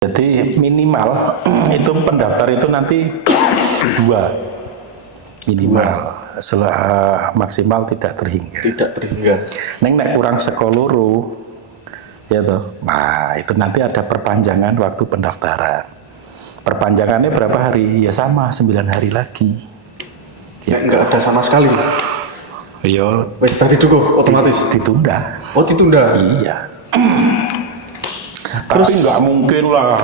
Jadi minimal itu pendaftar itu nanti 2 minimal, maksimal tidak terhingga. Tidak terhingga. Nek kurang sekoloro, ya toh. Nah itu nanti ada perpanjangan waktu pendaftaran. Perpanjangannya berapa hari? Ya sama 9 hari lagi. Ya enggak ada sama sekali. Iya. Wes tadi dukuh otomatis Ditunda. Oh ditunda. Iya. Tapi nggak mungkin lah.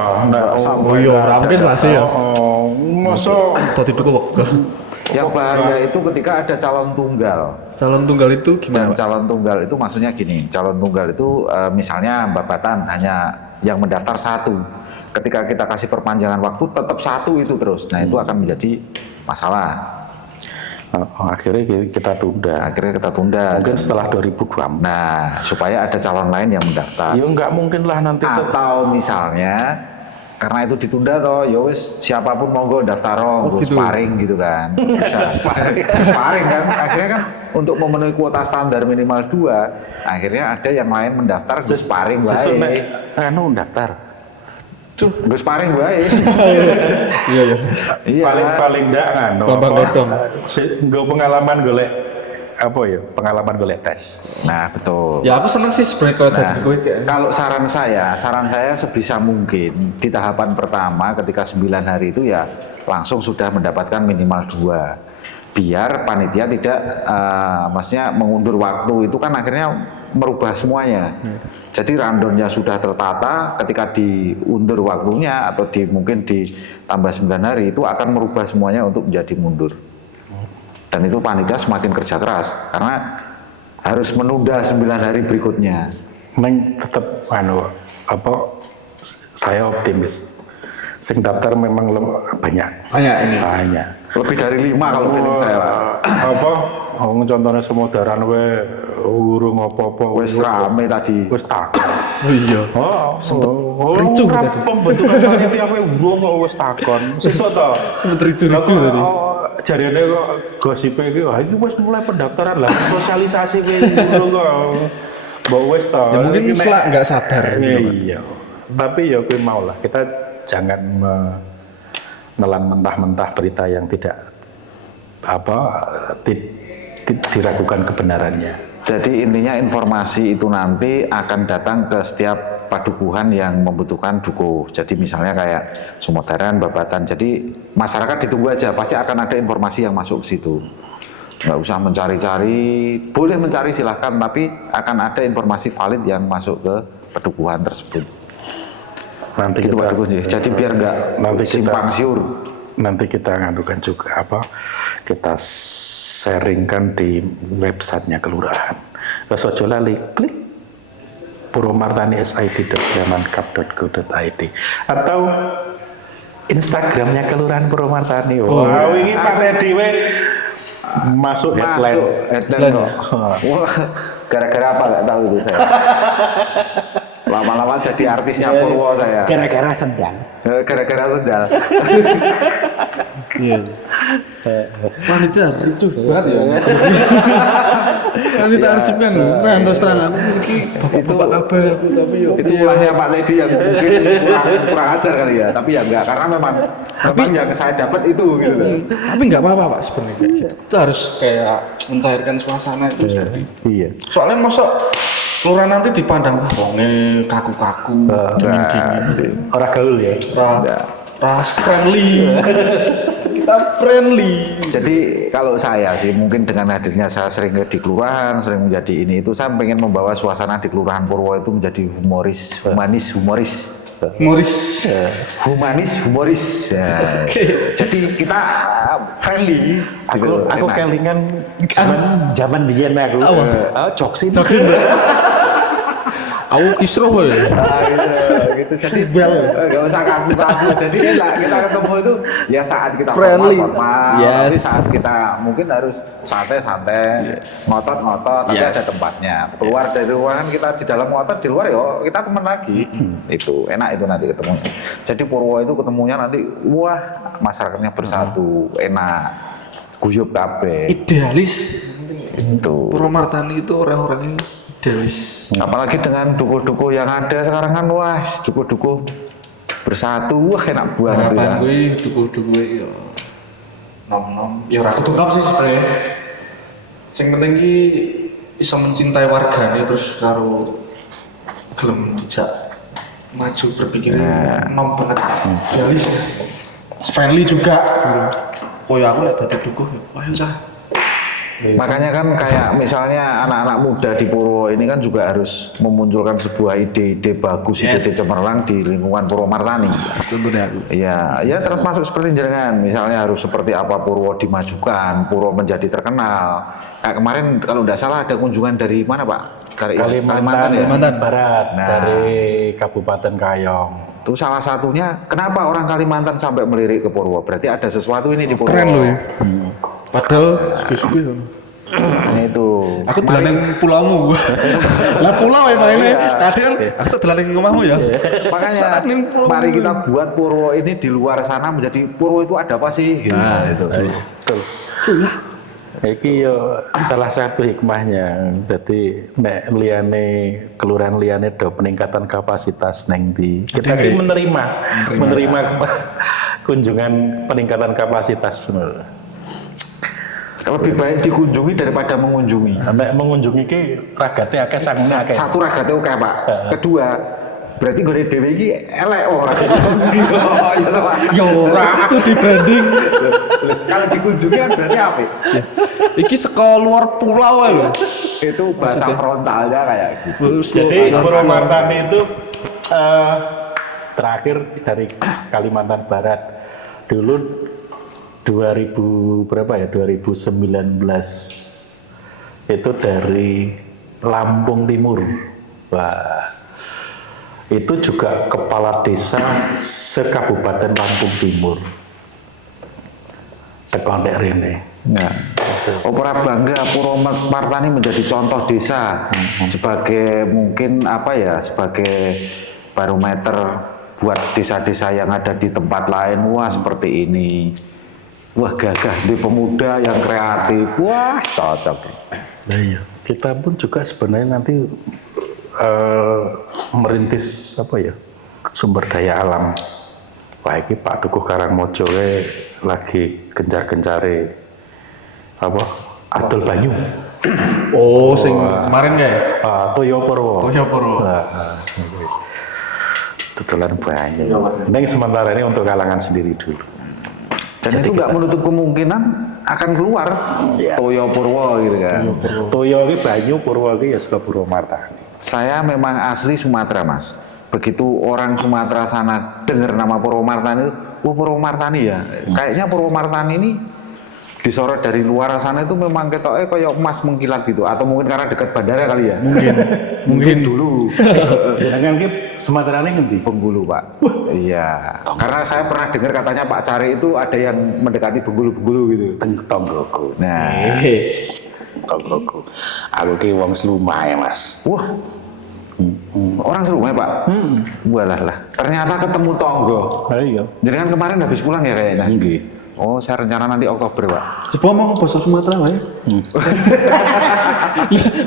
Oh iya, nggak mungkin lah sih ya. Masa tadi dukuh wegah. Yang bahaya itu ketika ada calon tunggal. Calon tunggal itu Dan gimana, Pak? calon tunggal itu maksudnya gini, calon tunggal itu misalnya babatan hanya yang mendaftar 1. Ketika kita kasih perpanjangan waktu tetap 1 itu terus. Nah itu akan menjadi masalah. akhirnya kita tunda. Akhirnya kita tunda. Mungkin setelah 2024. Nah supaya ada calon lain yang mendaftar. Ya nggak mungkin lah nanti. Atau misalnya karena itu ditunda toh, ya wis siapapun monggo daftar gitu. sparring gitu kan. Bisa sparring kan. Akhirnya kan untuk memenuhi kuota standar minimal 2, akhirnya ada yang lain mendaftar gue sparring wae. Anu daftar. Gue sparring wae. Iya ya. Iya. Paling enggak anu. Bambang Godong. Gue pengalaman golek apa ya? Pengalaman golek tes. Nah betul. Ya aku seneng sih sebenarnya kalau Nah, tadi gue kayak. kalau saran saya sebisa mungkin di tahapan pertama ketika 9 hari itu ya langsung sudah mendapatkan minimal 2, biar panitia tidak maksudnya mengundur waktu itu kan akhirnya merubah semuanya. Jadi randonnya sudah tertata, ketika diundur waktunya atau mungkin ditambah 9 hari itu akan merubah semuanya untuk menjadi mundur. Dan itu panitia semakin kerja keras karena harus menunda 9 hari berikutnya. Neng tetap anu apa? Saya optimis. Sing daftar memang banyak. Banyak ini. Banyak. Lebih dari 5 kalau feeling saya, Pak. Apa? Contohnya semodaran we urung apa-apa Wes rame tadi. wis tak. Oh iya. Sempet ricuh tadi. Pembentukan panitia we urung kok wis takon. Sesuk to. Sempet ricu-ricu tadi. Jarene kok gosipe iki wah iki wis mulai pendaftaran lah. Sosialisasi we urung kok. Mbok wis to. Ya mungkin nggak sabar. Iya. Tapi ya kuwi mau lah kita jangan menelan mentah-mentah berita yang tidak diragukan kebenarannya. Jadi intinya informasi itu nanti akan datang ke setiap padukuhan yang membutuhkan dukuh. Jadi misalnya kayak Sumodaran, Babatan. Jadi masyarakat ditunggu aja, pasti akan ada informasi yang masuk ke situ. Nggak usah mencari-cari, boleh mencari silahkan, tapi akan ada informasi valid yang masuk ke padukuhan tersebut. Nanti Gitu, kita, Pak Dukuh. Jadi biar nggak simpang siur. Nanti kita ngadukan juga apa? Kita sharingkan di websitenya kelurahan. Terus aja lali klik purwomartani.sid.sleman.kap.go.id atau Instagramnya kelurahan Purwomartani. Wah, ini Pak Teddy masuk headline. Wah, gara-gara apa nggak tahu itu saya. Lama-lama jadi artisnya Purwo saya. Gara-gara sendal. Gara-gara sendal. Iya. Panitia ricuh banget ya. Panitia arsipkan kan terus terang aku iki bapak kabeh aku tapi yo. Itu ulahnya Pak Ledi yang mungkin kurang ajar kali ya, tapi ya enggak karena memang yang saya dapat itu gitu loh. Tapi nggak apa-apa Pak sebenarnya kayak gitu. Itu harus kayak mencairkan suasana itu seperti. Iya. Soalnya masuk kelurahan nanti dipandang wah wonge kaku-kaku, dingin-dingin. Orang gaul ya. Ras friendly. Kita friendly. Jadi kalau saya sih mungkin dengan hadirnya saya sering di kelurahan, sering menjadi ini itu saya pengen membawa suasana di kelurahan Purwo itu menjadi humanis. Ya. Jadi kita friendly. Aku kelingan zaman biyen aku. Joksin. Aku kisruh ya. Gitu. Jadi nggak usah kaku-kaku. Jadi kita ketemu itu ya saat kita Friendly. formal, Yes. tapi saat kita mungkin harus santai-santai, ngotot-ngotot, tapi ada tempatnya. Keluar dari ruangan kita di dalam ngotot, di luar yo kita teman lagi. Itu enak itu nanti ketemu. Jadi Purwo itu ketemunya nanti wah masyarakatnya bersatu, enak, guyup kabeh. Idealis. Itu. Purwomartani itu orang-orangnya idealis. Apalagi dengan dukuh-dukuh yang ada sekarang kan wah dukuh-dukuh bersatu, wah enak banget itu harapan ya. gue dukuh-dukuh ya nom-nom ya ora kudu nom sih sebenarnya sing penting ki iso mencintai warganya terus karo gelem dijak maju berpikirnya nom banget idealis friendly juga koyo aku lek dadi dukuh wah ya Makanya kan kayak misalnya anak-anak muda di Purwo ini kan juga harus memunculkan sebuah ide-ide bagus, ide-ide cemerlang di lingkungan Purwomartani. contohnya aku Ya, ya termasuk seperti jenengan, misalnya harus seperti apa Purwo dimajukan, Purwo menjadi terkenal. Kayak kemarin kalau tidak salah ada kunjungan dari mana Pak? Dari Kalimantan, ya? Kalimantan. Barat Nah. dari Kabupaten Kayong. Itu salah satunya, kenapa orang Kalimantan sampai melirik ke Purwo? Berarti ada sesuatu ini di Purwo. keren loh ya padahal suki-suki kan Nah, itu. aku dolan ning pulaumu lah pulau ya mainnya tadi kan aku dolan ning omahmu ya Makanya Saat ning pulau. mari kita buat Purwo ini di luar sana menjadi Purwo itu ada apa sih? Nah, itu. Betul. Iki yo salah satu hikmahnya. Jadi nek liyane kelurahan liyane do peningkatan kapasitas neng di. Kita ki menerima kunjungan peningkatan kapasitas. Lebih baik dikunjungi daripada mengunjungi. Nek mengunjungi ki ragate akeh sangene akeh. Satu ragatnya oke Pak. Kedua, berarti gue dewe iki elek ora dikunjungi. Iya toh, Pak. yo rastu di branding Kalau dikunjungi kan berarti apa? iki saka luar pulau ae lho Itu bahasa frontalnya kayak gitu. Jadi Purwomartani itu terakhir dari Kalimantan Barat dulu 2000 berapa ya 2019 itu dari Lampung Timur. Wah, itu juga kepala desa sekabupaten Lampung Timur. Tekan dek rene. Nah, Opera bangga Purwomartani menjadi contoh desa sebagai mungkin apa ya sebagai barometer buat desa-desa yang ada di tempat lain. Wah seperti ini. Wah gagah di pemuda yang kreatif. Wah cocok. Nah, iya. Kita pun juga sebenarnya nanti merintis apa ya sumber daya alam. Wah ini Pak Dukuh Karangmojo lagi gencar-gencare apa Adol Banyu. oh sing kemarin kayak Toyo Purwo. Purwo Tutulan banyu. Ini sementara ini untuk kalangan sendiri dulu. Dan itu nggak menutup kemungkinan akan keluar Toyo Purwo gitu kan. Toyo ini banyu, Purwo ini ya suka Purwomartani. Saya memang asli Sumatera Mas. Begitu orang Sumatera sana dengar nama Purwomartani itu, wah Purwomartani ya. Kayaknya Purwomartani ini disorot dari luar sana itu memang ketoknya kayak emas mengkilat gitu. Atau mungkin karena dekat bandara kali ya. Mungkin dulu. Jangan ki Sumatera ini ngendi? Bengkulu Pak. Iya. Karena saya pernah dengar katanya Pak Cari itu ada yang mendekati Bengkulu-Bengkulu gitu. Tonggoku. Nah, Tonggoku. Aku ki wong Slumah ya Mas. wah. Orang Serumai Pak. Walah lah. Ternyata ketemu Tonggo. Ayo. Jadi kan kemarin habis pulang ya kayaknya. Nggih. Oh, saya rencana nanti Oktober, Pak. sebuah mau bahasa Sumatera wae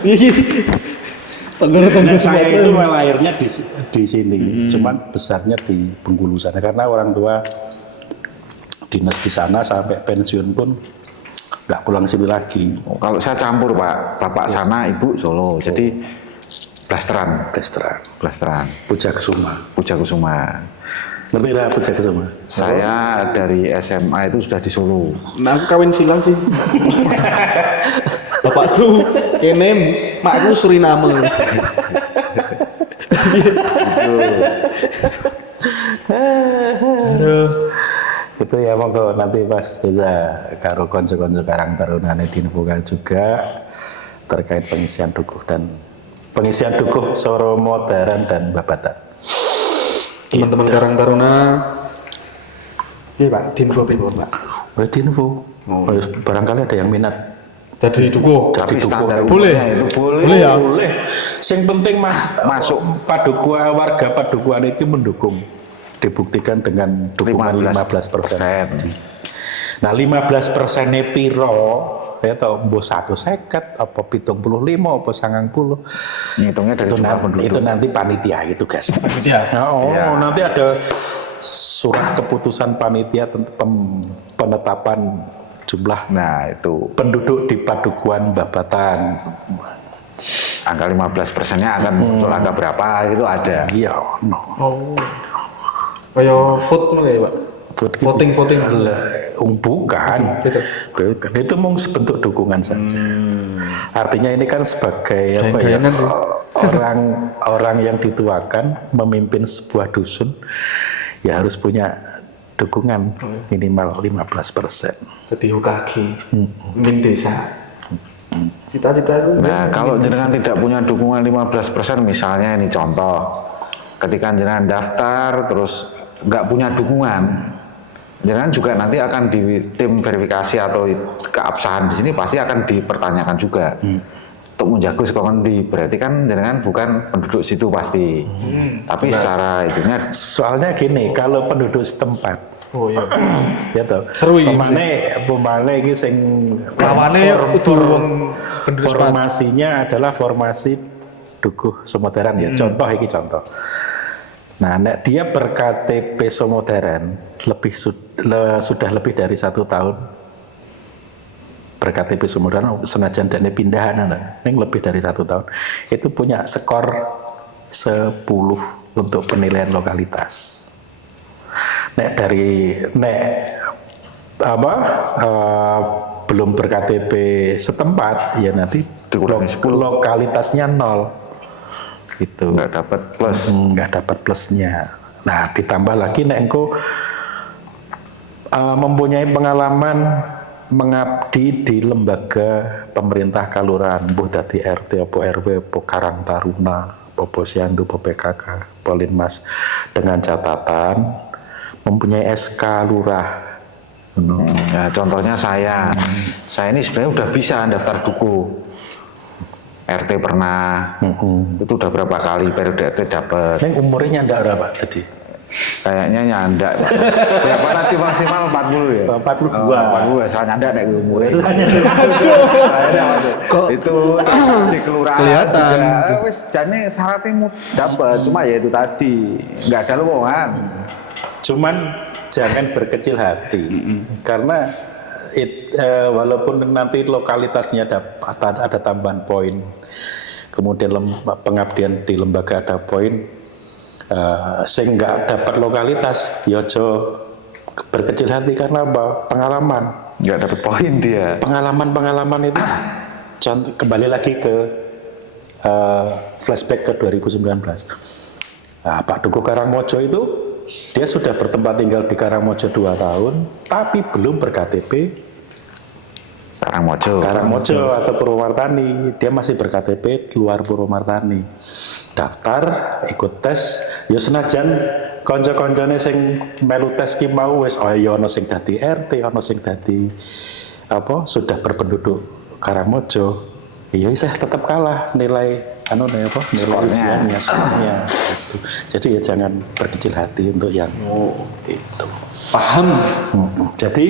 iki tonggo-tonggo Nah, saya Sumatera itu lahirnya di sini, cuman besarnya di Bengkulu sana karena orang tua dinas di sana sampai pensiun pun nggak pulang sini lagi. Oh, kalau saya campur, Pak. Bapak sana, Ibu Solo. Jadi blasteran, Blasteran, Puja Kesuma. Puja Kusuma. Ngerti lah Puja Kesuma? Saya dari SMA itu sudah di Solo. nah aku kawin silang sih bapakku kene makku Suriname Itu ya monggo nanti pas bisa karo konco-konco Karang Tarunane diinfokan juga terkait pengisian dukuh Soro Modaran dan Babatan. teman-teman Karang Taruna iya Pak dinfo pripun Pak Info. Barangkali ada yang minat. jadi dukuh Jadi Tapi standar dukuh. Boleh. umumnya itu boleh. boleh ya Boleh. Yang penting masuk Padukuhan warga Padukuhan itu mendukung. Dibuktikan dengan dukungan 15%. Nah 15%-nya piro? Ya tau mbok 150 apa 75 apa 90. Ngitungnya dari jumlah penduduk. Itu nanti panitia itu guys. Panitia. Oh, Ya. nanti ada surat keputusan panitia tentang penetapan jumlah Nah, itu penduduk di Padukuhan Babatan. angka 15%-nya akan muncul angka berapa itu ada. Iya, no. Oh. Kayak vote ngono ya, Pak. Voting. Bukan. Itu. Bukan. Itu mau sebentuk dukungan saja. Artinya ini kan sebagai apa ya, Gayang-gayangan sih. orang yang dituakan memimpin sebuah dusun ya harus punya dukungan minimal 15%. Jadi UKG. Min desa. Cita-cita itu. Nah, kalau jenengan tidak punya dukungan 15%, misalnya ini contoh, ketika jenengan daftar terus nggak punya dukungan, jenengan juga nanti akan di tim verifikasi atau keabsahan di sini pasti akan dipertanyakan juga. Untuk menjago sekolah nanti, berarti kan jenengan bukan penduduk situ pasti. Tapi secara itunya, Soalnya gini, kalau penduduk setempat Oh iya. ya toh. Seru iki, Pemane iki sing Lawane kudu wong penduduk setempat. formasinya adalah formasi Dukuh Sumodern ya. Contoh iki contoh. Nah, nek dia ber-KTP Sumodern sudah lebih dari 1 tahun ber-KTP Sumodern, senajan dene pindahan ning lebih dari 1 tahun, itu punya skor 10 untuk penilaian lokalitas. Belum ber-KTP setempat ya nanti lokalitasnya 0 gitu, nggak dapat plus. nggak dapat plusnya. Nah, ditambah lagi nek engko mempunyai pengalaman mengabdi di lembaga pemerintah kalurahan, mbuh dadi RT apa RW apa Karang Taruna apa Posyandu apa PKK Polinmas, dengan catatan mempunyai SK lurah. Nah, contohnya saya ini sebenarnya udah bisa daftar duku. RT pernah, itu udah berapa kali periode RT dapat. Neng umurnya ndak berapa tadi? Kayaknya nyandak. Berapa nanti maksimal 40 ya? 42. 42, saya nyandak nek umurnya. Kok Itu di kelurahan kelihatan. juga, wis jane syaratnya dapat, cuma ya itu tadi nggak ada lowongan. Cuman jangan berkecil hati, karena walaupun nanti lokalitasnya ada tambahan poin, kemudian pengabdian di lembaga ada poin, sing nggak dapat lokalitas, yojo berkecil hati karena apa? Pengalaman. Nggak dapat poin dia. Pengalaman itu, contoh, kembali lagi ke flashback ke 2019. Nah, Pak Dukuh Karangmojo itu dia sudah bertempat tinggal di Karangmojo 2 tahun, tapi belum ber-KTP Karangmojo atau Purwomartani. Dia masih ber-KTP luar Purwomartani. Daftar, ikut tes, ya senajan konco-koncone sing melu tes ki mau wis ya ana sing dadi RT, ana sing dadi apa sudah berpenduduk Karangmojo. Iya saya tetap kalah nilai nilai ujiannya skornya gitu. Jadi ya jangan berkecil hati untuk yang itu. Paham. Jadi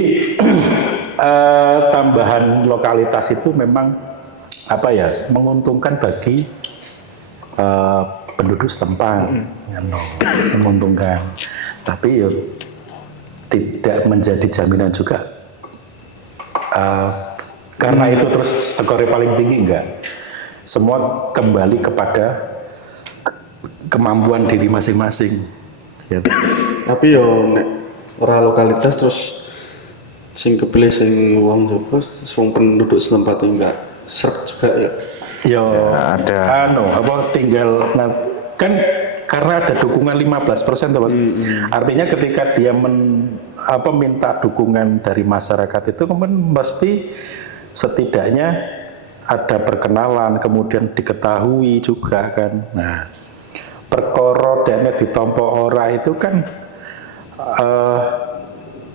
tambahan lokalitas itu memang apa ya menguntungkan bagi penduduk setempat, menguntungkan. Tapi ya tidak menjadi jaminan juga. Karena itu terus skornya paling tinggi enggak. Semua kembali kepada kemampuan diri masing-masing. Gitu. Tapi yo nek ora lokalitas terus sing kepilih sing wong Jawa, wong penduduk setempat enggak srek juga ya. Yo ada tinggal kan karena ada dukungan 15% teman. Artinya ketika dia minta dukungan dari masyarakat itu kemudian pasti setidaknya ada perkenalan, kemudian diketahui juga kan. Nah, perkara dene ditampa ora itu kan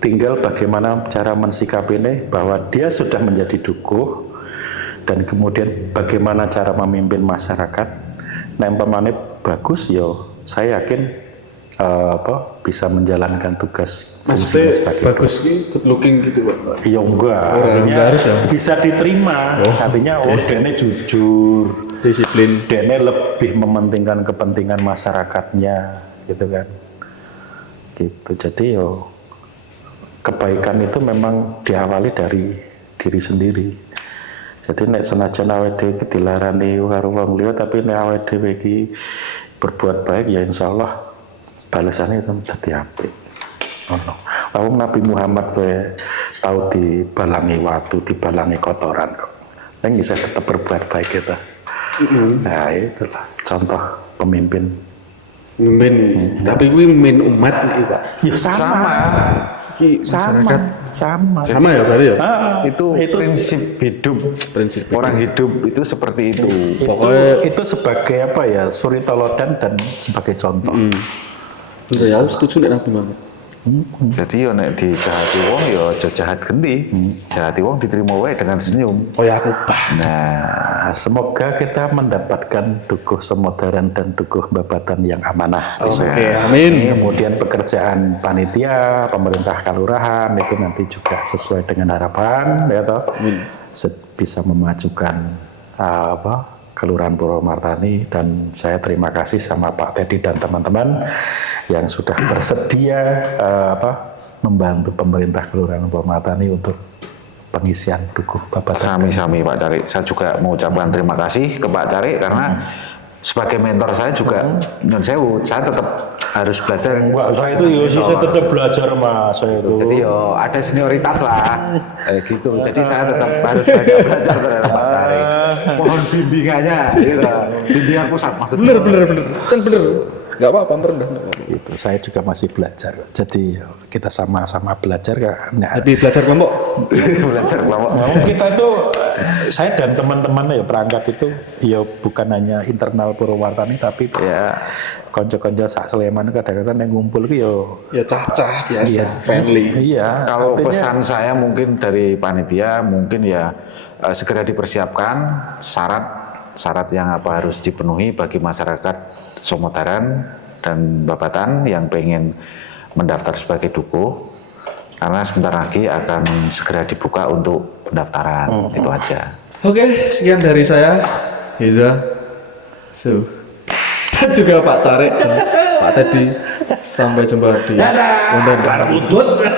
tinggal bagaimana cara mensikapinya bahwa dia sudah menjadi dukuh dan kemudian bagaimana cara memimpin masyarakat. Nah, umpamane bagus yo, saya yakin bisa menjalankan tugas Maksudnya sebagai bagus ki good looking gitu Pak. ya enggak, artinya enggak harus ya? bisa diterima. Artinya dene jujur, Disiplin. dene lebih mementingkan kepentingan masyarakatnya gitu kan. gitu. Jadi yo kebaikan itu memang diawali dari diri sendiri. Jadi nek senajan awake dhewe iki dilarani karo wong liya, tapi nek awake dhewe iki berbuat baik ya insyaallah balasannya itu dadi apik. Ono. Lalu Nabi Muhammad tahu dibalangi watu, dibalangi kotoran kok. Neng bisa tetap berbuat baik kita. Nah itulah contoh pemimpin. Tapi gue mimpin umat nih Pak. Ya sama Ya berarti ya. Itu prinsip hidup. Orang hidup itu seperti itu. Pokoknya itu sebagai apa ya, suri teladan dan sebagai contoh. Bener ya, aku setuju nek Nabi Muhammad. Jadi yo nek dijahati wong yo aja jahat genti. Jahati wong diterima wae dengan senyum. Oh ya aku bah. Nah, semoga kita mendapatkan dukuh semodern dan dukuh babatan yang amanah. Oke, amin. Kemudian pekerjaan panitia, pemerintah kelurahan itu nanti juga sesuai dengan harapan, ya toh. Bisa memajukan Kelurahan Purwomartani, dan saya terima kasih sama Pak Teddy dan teman-teman yang sudah bersedia membantu pemerintah Kelurahan Purwomartani untuk pengisian dukuh babatan. Sami-sami Pak Cari. Saya juga mengucapkan terima kasih ke Pak Cari karena sebagai mentor saya juga nyun sewu, saya tetap harus belajar. Enggak, saya itu saya tetap belajar Mas, saya itu. Jadi yo ada senioritas lah, gitu. Jadi saya tetap harus belajar dari Pak Cari. Mohon bimbingannya, gitu. Bimbingan pusat maksudnya. Bener. Kan bener. Gak apa-apa, bener. Itu saya juga masih belajar. Jadi kita sama-sama belajar kan. Tapi belajar kelompok. Belajar kelompok. Kita itu saya dan teman-teman ya perangkat itu ya bukan hanya internal Purwomartani tapi Ya, konco-konco sak Sleman kadang-kadang yang ngumpul itu Ya cacah biasa, friendly. iya. kalau artinya, pesan saya mungkin dari panitia mungkin ya segera dipersiapkan syarat yang apa harus dipenuhi bagi masyarakat Somotaran dan Babatan yang pengen mendaftar sebagai dukuh, karena sebentar lagi akan segera dibuka untuk pendaftaran. Itu aja. Oke, sekian dari saya, Hiza, dan juga Pak Cari, Pak Teddy. Sampai jumpa di konten.